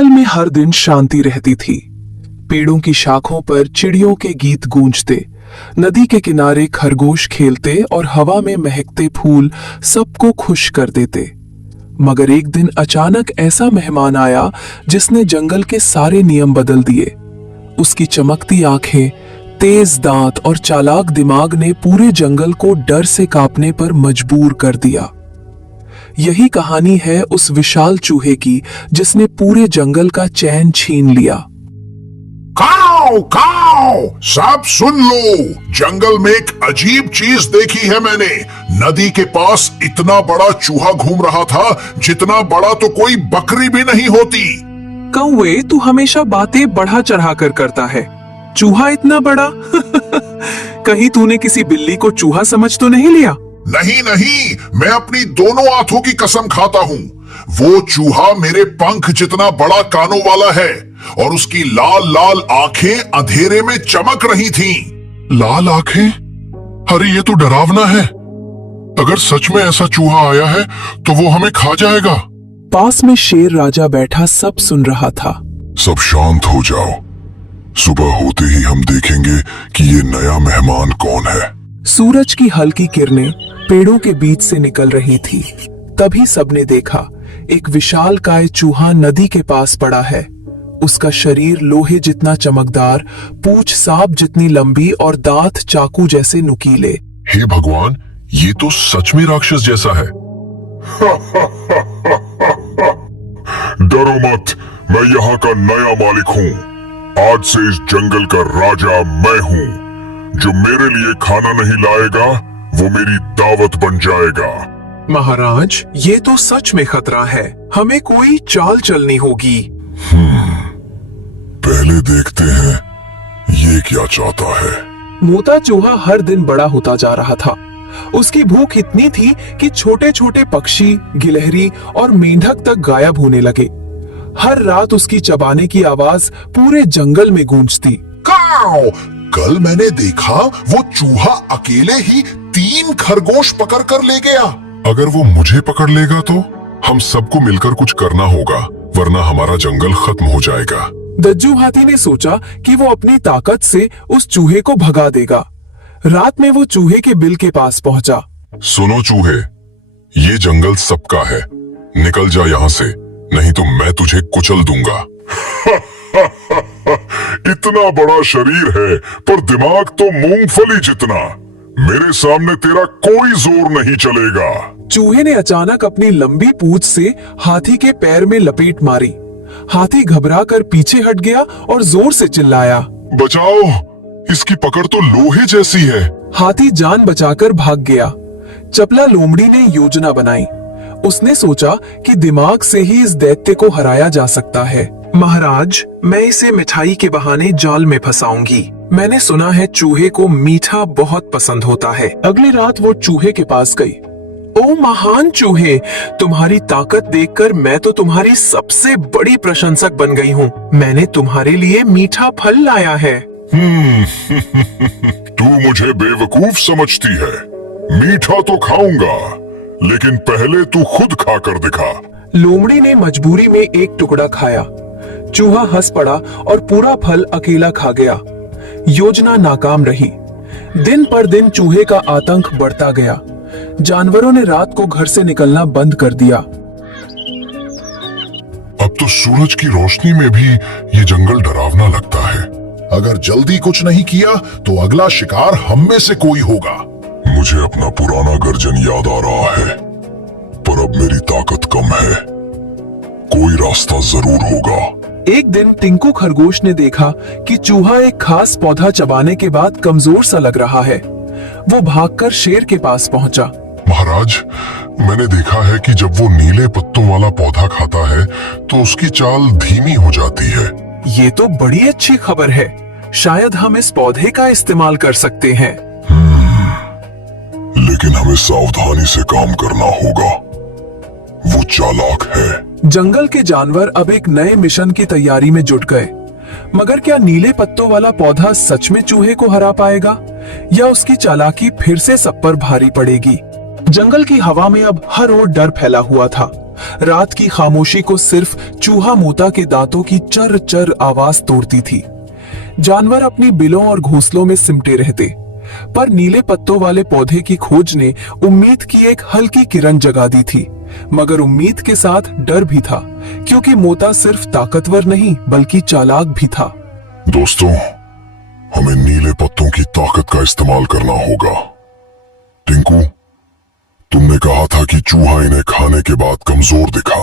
जंगल में हर दिन शांति रहती थी। पेड़ों की शाखों पर चिड़ियों के गीत गूंजते, नदी के किनारे खरगोश खेलते और हवा में महकते फूल सबको खुश कर देते। मगर एक दिन अचानक ऐसा मेहमान आया जिसने जंगल के सारे नियम बदल दिए। उसकी चमकती आंखें, तेज दांत और चालाक दिमाग ने पूरे जंगल को डर से कांपने पर मजबूर कर दिया। यही कहानी है उस विशाल चूहे की जिसने पूरे जंगल का चैन छीन लिया। खाओ खाओ, सब सुन लो, जंगल में एक अजीब चीज देखी है मैंने। नदी के पास इतना बड़ा चूहा घूम रहा था जितना बड़ा तो कोई बकरी भी नहीं होती। कौवे, तू हमेशा बातें बढ़ा चढ़ा कर करता है। चूहा इतना बड़ा? कहीं तूने किसी बिल्ली को चूहा समझ तो नहीं लिया? नहीं नहीं, मैं अपनी दोनों आंखों की कसम खाता हूँ। वो चूहा मेरे पंख जितना बड़ा कानों वाला है और उसकी लाल लाल आंखें अंधेरे में चमक रही थीं। लाल आंखें? अरे ये तो डरावना है। अगर सच में ऐसा चूहा आया है तो वो हमें खा जाएगा। पास में शेर राजा बैठा सब सुन रहा था। सब शांत हो जाओ, सुबह होते ही हम देखेंगे कि ये नया मेहमान कौन है। सूरज की हल्की किरणें पेड़ों के बीच से निकल रही थी। तभी सबने देखा, एक विशालकाय चूहा नदी के पास पड़ा है। उसका शरीर लोहे जितना चमकदार, पूंछ सांप जितनी लंबी और दांत चाकू जैसे नुकीले। हे भगवान, ये तो सच में राक्षस जैसा है। डरो मत, मैं यहाँ का नया मालिक हूँ। आज से इस जंगल का राजा मैं हूँ। जो मेरे लिए खाना नहीं लाएगा वो मेरी दावत बन जाएगा। महाराज, ये तो सच में खतरा है। हमें कोई चाल चलनी होगी। पहले देखते हैं ये क्या चाहता है। मोटा चूहा हर दिन बड़ा होता जा रहा था। उसकी भूख इतनी थी कि छोटे छोटे पक्षी, गिलहरी और मेंढक तक गायब होने लगे। हर रात उसकी चबाने की आवाज पूरे जंगल में गूंजती। काओ, कल मैंने देखा वो चूहा अकेले ही 3 खरगोश पकड़ कर ले गया। अगर वो मुझे पकड़ लेगा तो हम सबको मिलकर कुछ करना होगा, वरना हमारा जंगल खत्म हो जाएगा। दज्जू हाथी ने सोचा कि वो अपनी ताकत से उस चूहे को भगा देगा। रात में वो चूहे के बिल के पास पहुंचा। सुनो चूहे, ये जंगल सबका है। निकल जा यहाँ से, नहीं तो मैं तुझे कुचल दूंगा। इतना बड़ा शरीर है पर दिमाग तो मूंगफली जितना। मेरे सामने तेरा कोई जोर नहीं चलेगा। चूहे ने अचानक अपनी लंबी पूंछ से हाथी के पैर में लपेट मारी। हाथी घबराकर पीछे हट गया और जोर से चिल्लाया, बचाओ, इसकी पकड़ तो लोहे जैसी है। हाथी जान बचाकर भाग गया। चपला लोमड़ी ने योजना बनाई। उसने सोचा कि दिमाग से ही इस दैत्य को हराया जा सकता है। महाराज, मैं इसे मिठाई के बहाने जाल में फंसाऊंगी। मैंने सुना है चूहे को मीठा बहुत पसंद होता है। अगली रात वो चूहे के पास गई। ओ महान चूहे, तुम्हारी ताकत देखकर मैं तो तुम्हारी सबसे बड़ी प्रशंसक बन गई हूँ। मैंने तुम्हारे लिए मीठा फल लाया है। तू मुझे बेवकूफ समझती है। मीठा तो खाऊंगा, लेकिन पहले तू खुद खाकर दिखा। लोमड़ी ने मजबूरी में एक टुकड़ा खाया। चूहा हंस पड़ा और पूरा फल अकेला खा गया। योजना नाकाम रही। दिन पर दिन चूहे का आतंक बढ़ता गया। जानवरों ने रात को घर से निकलना बंद कर दिया। अब तो सूरज की रोशनी में भी ये जंगल डरावना लगता है। अगर जल्दी कुछ नहीं किया तो अगला शिकार हम में से कोई होगा। मुझे अपना पुराना गर्जन याद आ रहा है, पर अब मेरी ताकत कम है। कोई रास्ता जरूर होगा। एक दिन टिंकू खरगोश ने देखा कि चूहा एक खास पौधा चबाने के बाद कमजोर सा लग रहा है। वो भागकर शेर के पास पहुंचा। महाराज, मैंने देखा है कि जब वो नीले पत्तों वाला पौधा खाता है तो उसकी चाल धीमी हो जाती है। ये तो बड़ी अच्छी खबर है। शायद हम इस पौधे का इस्तेमाल कर सकते हैं। लेकिन हमें सावधानी से काम करना होगा। वो चालाक है। जंगल के जानवर अब एक नए मिशन की तैयारी में जुट गए। मगर क्या नीले पत्तों वाला पौधा सच में चूहे को हरा पाएगा या उसकी चालाकी फिर से सब पर भारी पड़ेगी? जंगल की हवा में अब हर ओर डर फैला हुआ था। रात की खामोशी को सिर्फ चूहा मोता के दांतों की चर चर आवाज तोड़ती थी। जानवर अपनी बिलों और घोंसलों में सिमटे रहते, पर नीले पत्तों वाले पौधे की खोज ने उम्मीद की एक हल्की किरण जगा दी थी। मगर उम्मीद के साथ डर भी था, क्योंकि मोता सिर्फ ताकतवर नहीं बल्कि चालाक भी था। दोस्तों, हमें नीले पत्तों की ताकत का इस्तेमाल करना होगा। टिंकू, तुमने कहा था कि चूहा इन्हें खाने के बाद कमजोर दिखा।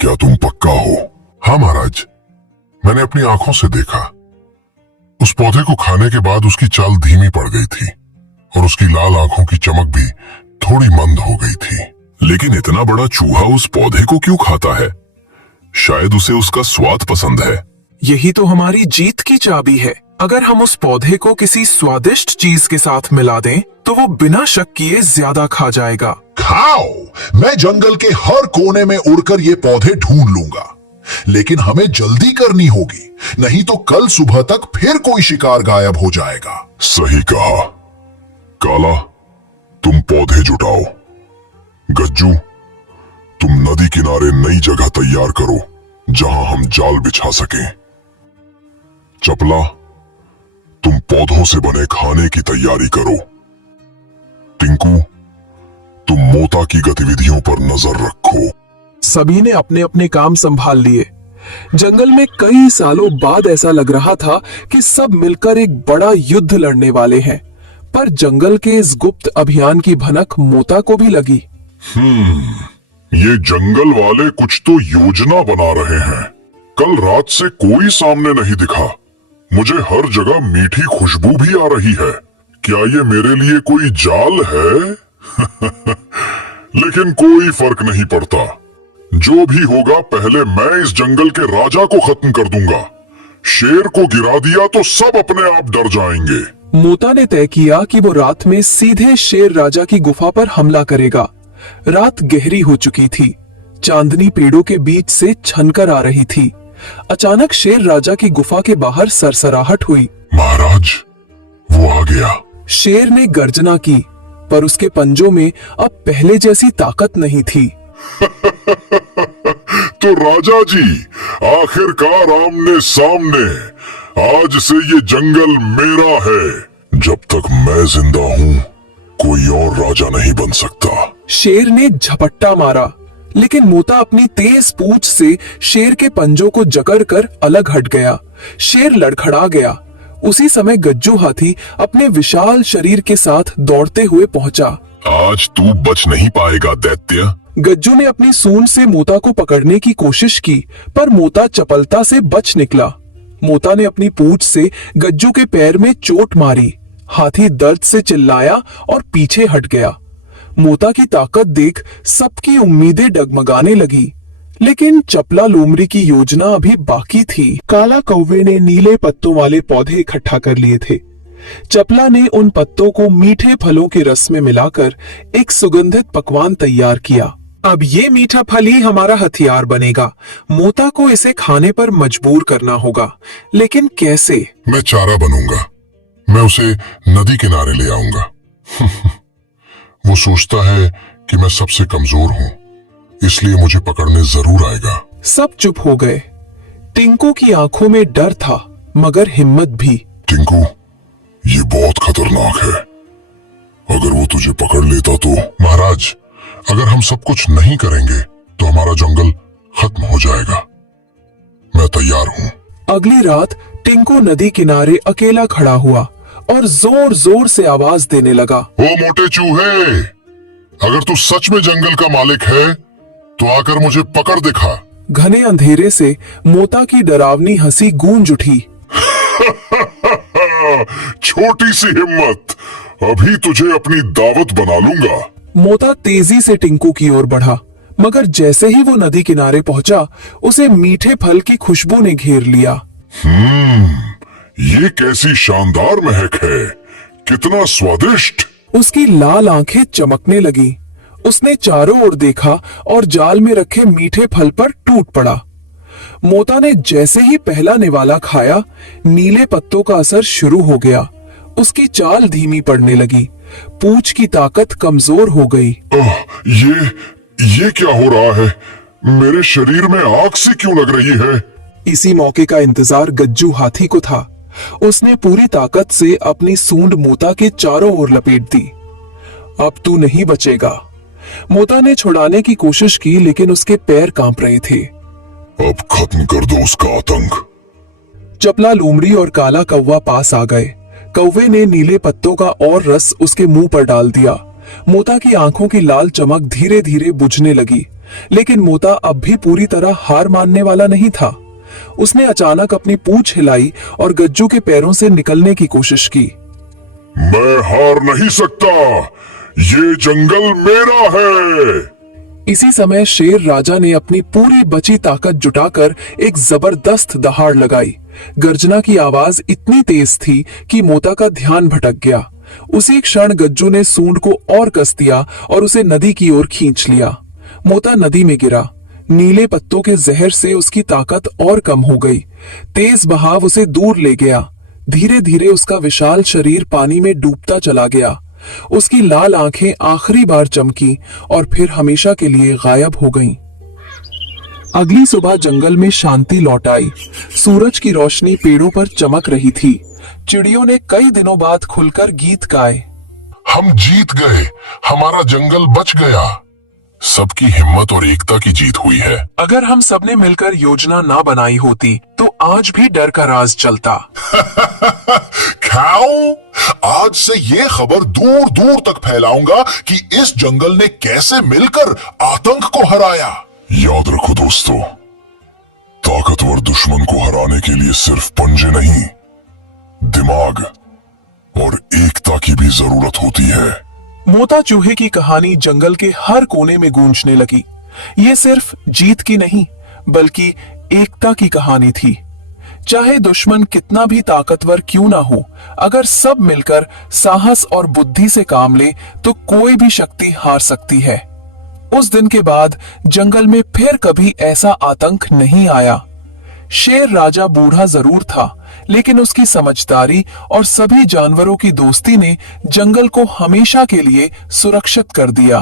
क्या तुम पक्का हो? हाँ महाराज, मैंने अपनी आंखों से देखा। उस पौधे को खाने के बाद उसकी चाल धीमी पड़ गई थी और उसकी लाल आंखों की चमक भी थोड़ी मंद हो गई थी। लेकिन इतना बड़ा चूहा उस पौधे को क्यों खाता है? शायद उसे उसका स्वाद पसंद है। यही तो हमारी जीत की चाबी है। अगर हम उस पौधे को किसी स्वादिष्ट चीज के साथ मिला दें, तो वो बिना शक किए ज्यादा खा जाएगा। खाओ, मैं जंगल के हर कोने में उड़कर ये पौधे ढूंढ लूंगा। लेकिन हमें जल्दी करनी होगी, नहीं तो कल सुबह तक फिर कोई शिकार गायब हो जाएगा। सही कहा। काला, तुम पौधे जुटाओ। गज्जू, तुम नदी किनारे नई जगह तैयार करो जहां हम जाल बिछा सकें। चपला, तुम पौधों से बने खाने की तैयारी करो। टिंकू, तुम मोता की गतिविधियों पर नजर रखो। सभी ने अपने अपने काम संभाल लिए। जंगल में कई सालों बाद ऐसा लग रहा था कि सब मिलकर एक बड़ा युद्ध लड़ने वाले हैं। पर जंगल के इस गुप्त अभियान की भनक मोता को भी लगी। ये जंगल वाले कुछ तो योजना बना रहे हैं। कल रात से कोई सामने नहीं दिखा। मुझे हर जगह मीठी खुशबू भी आ रही है। क्या ये मेरे लिए कोई जाल है? लेकिन कोई फर्क नहीं पड़ता। जो भी होगा, पहले मैं इस जंगल के राजा को खत्म कर दूंगा। शेर को गिरा दिया तो सब अपने आप डर जाएंगे। मोता ने तय किया कि वो रात में सीधे शेर राजा की गुफा पर हमला करेगा। रात गहरी हो चुकी थी। चांदनी पेड़ों के बीच से छनकर आ रही थी। अचानक शेर राजा की गुफा के बाहर सरसराहट हुई। महाराज, वो आ गया। शेर ने गर्जना की, पर उसके पंजों में अब पहले जैसी ताकत नहीं थी। तो राजा जी, आखिरकार आमने सामने। आज से ये जंगल मेरा है। जब तक मैं जिंदा हूं, कोई और राजा नहीं बन सकता। शेर ने झपट्टा मारा, लेकिन मोता अपनी तेज पूंछ से शेर के पंजों को जकड़कर अलग हट गया। शेर लड़खड़ा गया। उसी समय गज्जू हाथी अपने विशाल शरीर के साथ दौड़ते हुए पहुंचा। आज तू बच नहीं पाएगा दैत्य। गज्जू ने अपनी सूंड से मोता को पकड़ने की कोशिश की, पर मोता चपलता से बच निकला। मोता ने अपनी पूंछ से गज्जू के पैर में चोट मारी। हाथी दर्द से चिल्लाया और पीछे हट गया। मोता की ताकत देख सबकी उम्मीदें डगमगाने लगी, लेकिन चपला लोमड़ी की योजना अभी बाकी थी। काला कौवे ने नीले पत्तों वाले पौधे इकट्ठा कर लिए थे। चपला ने उन पत्तों को मीठे फलों के रस में मिलाकर एक सुगंधित पकवान तैयार किया। अब ये मीठा फल ही हमारा हथियार बनेगा। मोता को इसे खाने पर मजबूर करना होगा, लेकिन कैसे? मैं चारा बनूंगा। मैं उसे नदी किनारे ले आऊंगा। वो सोचता है कि मैं सबसे कमजोर हूं, इसलिए मुझे पकड़ने जरूर आएगा। सब चुप हो गए। टिंकू की आंखों में डर था, मगर हिम्मत भी। टिंकू, ये बहुत खतरनाक है। अगर वो तुझे पकड़ लेता तो? महाराज, अगर हम सब कुछ नहीं करेंगे तो हमारा जंगल खत्म हो जाएगा। मैं तैयार हूं। अगली रात टिंकू नदी किनारे अकेला खड़ा हुआ और जोर जोर से आवाज देने लगा। ओ मोटे चूहे, अगर तू सच में जंगल का मालिक है तो आकर मुझे पकड़ दिखा। घने अंधेरे से मोता की डरावनी हंसी गूंज उठी। छोटी सी हिम्मत, अभी तुझे अपनी दावत बना लूंगा। मोता तेजी से टिंकू की ओर बढ़ा, मगर जैसे ही वो नदी किनारे पहुंचा, उसे मीठे फल की खुशबू ने घेर लिया। ये कैसी शानदार महक है, कितना स्वादिष्ट। उसकी लाल आंखें चमकने लगी। उसने चारों ओर देखा और जाल में रखे मीठे फल पर टूट पड़ा। मोता ने जैसे ही पहला निवाला खाया, नीले पत्तों का असर शुरू हो गया। उसकी चाल धीमी पड़ने लगी। पूंछ की ताकत कमजोर हो गई। ये क्या हो रहा है? मेरे शरीर में आग सी क्यों लग रही है? इसी मौके का इंतजार गज्जू हाथी को था। उसने पूरी ताकत से अपनी सूंड मोता के चारों ओर लपेट दी। अब तू नहीं बचेगा। मोता ने छुड़ाने की कोशिश की, लेकिन उसके पैर कांप रहे थे। अब खत्म कर दो उसका आतंक। चपला लोमड़ी और काला कौवा पास आ गए। कौवे ने नीले पत्तों का और रस उसके मुंह पर डाल दिया। मोता की आंखों की लाल चमक धीरे धीरे बुझने लगी, लेकिन मोता अब भी पूरी तरह हार मानने वाला नहीं था। उसने अचानक अपनी पूंछ हिलाई और गज्जू के पैरों से निकलने की कोशिश की। मैं हार नहीं सकता, ये जंगल मेरा है। इसी समय शेर राजा ने अपनी पूरी बची ताकत जुटाकर एक जबरदस्त दहाड़ लगाई। गर्जना की आवाज इतनी तेज थी कि मोता का ध्यान भटक गया। उसी क्षण गज्जू ने सूंड को और कस दिया और उसे नदी की ओर खींच लिया। मोता नदी में गिरा। नीले पत्तों के जहर से उसकी ताकत और कम हो गई। तेज बहाव उसे दूर ले गया। धीरे धीरे उसका विशाल शरीर पानी में डूबता चला गया। उसकी लाल आंखें आखिरी बार चमकी और फिर हमेशा के लिए गायब हो गईं। अगली सुबह जंगल में शांति लौट आई। सूरज की रोशनी पेड़ों पर चमक रही थी। चिड़ियों ने कई दिनों बाद खुलकर गीत गाए। हम जीत गए, हमारा जंगल बच गया। सबकी हिम्मत और एकता की जीत हुई है। अगर हम सबने मिलकर योजना ना बनाई होती तो आज भी डर का राज चलता। खाओ, आज से ये खबर दूर दूर तक फैलाऊंगा कि इस जंगल ने कैसे मिलकर आतंक को हराया। याद रखो दोस्तों, ताकतवर दुश्मन को हराने के लिए सिर्फ पंजे नहीं, दिमाग और एकता की भी जरूरत होती है। मोता चूहे की कहानी जंगल के हर कोने में गूंजने लगी। ये सिर्फ जीत की नहीं, बल्कि एकता की कहानी थी। चाहे दुश्मन कितना भी ताकतवर क्यों ना हो, अगर सब मिलकर साहस और बुद्धि से काम ले तो कोई भी शक्ति हार सकती है। उस दिन के बाद जंगल में फिर कभी ऐसा आतंक नहीं आया। शेर राजा बूढ़ा जरूर था, लेकिन उसकी समझदारी और सभी जानवरों की दोस्ती ने जंगल को हमेशा के लिए सुरक्षित कर दिया।